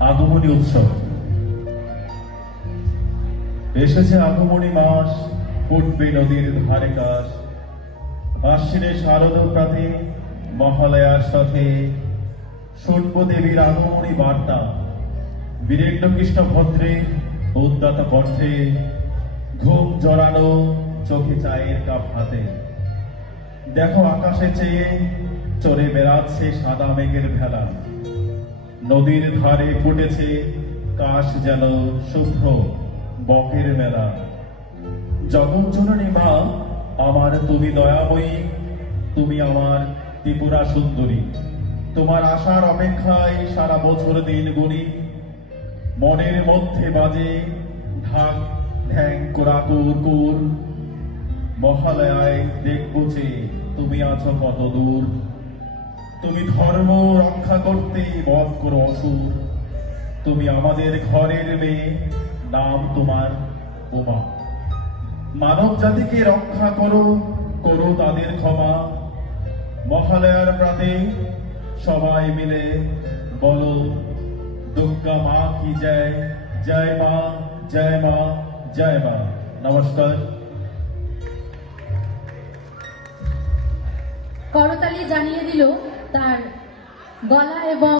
আগমনী উৎসব এসেছে। আগমনী মাস, ফুটবে নদীর ধারে কাশ। আশ্বিনে শারদ প্রাতে মহালয়ার সাথে শুনব দেবীর আগমনী বার্তা। বীরেন্দ্র কৃষ্ণ ভদ্রে উদ্দাত কণ্ঠে, ঘুম জড়ানো চোখে চায়ের কাপ হাতে। দেখো আকাশে চেয়ে চড়ে বেড়াচ্ছে সাদা মেঘের ভেলা। নদীর ধারে ফুটেছে কাশ যেন শুভ্র বকের মেলা। জগজ্জননী মা আমার, তুমি দয়াময়ী, তুমি আমার ত্রিপুরা সুন্দরী। তোমার আশার অপেক্ষায় সারা বছর দিন গুনি। মনের মধ্যে বাজে ঢাক ঢ্যাং কোরা কুর কুর। মহালয়ায় দেখবো যে তুমি আছো কত দূর। তুমি ধর্ম রক্ষা করতে বধ করো অসুর। তুমি আমাদের ঘরের মেয়ে, নাম তোমার উমা। মানব জাতিকে রক্ষা করো, করো তাদের ক্ষমা। মহালয়ার প্রাতে সবাই মিলে বলো, দুর্গা মা কি জয়, জয় মা, জয় মা, জয় মা। নমস্কার। করতালি জানিয়ে দিল তার গলা এবং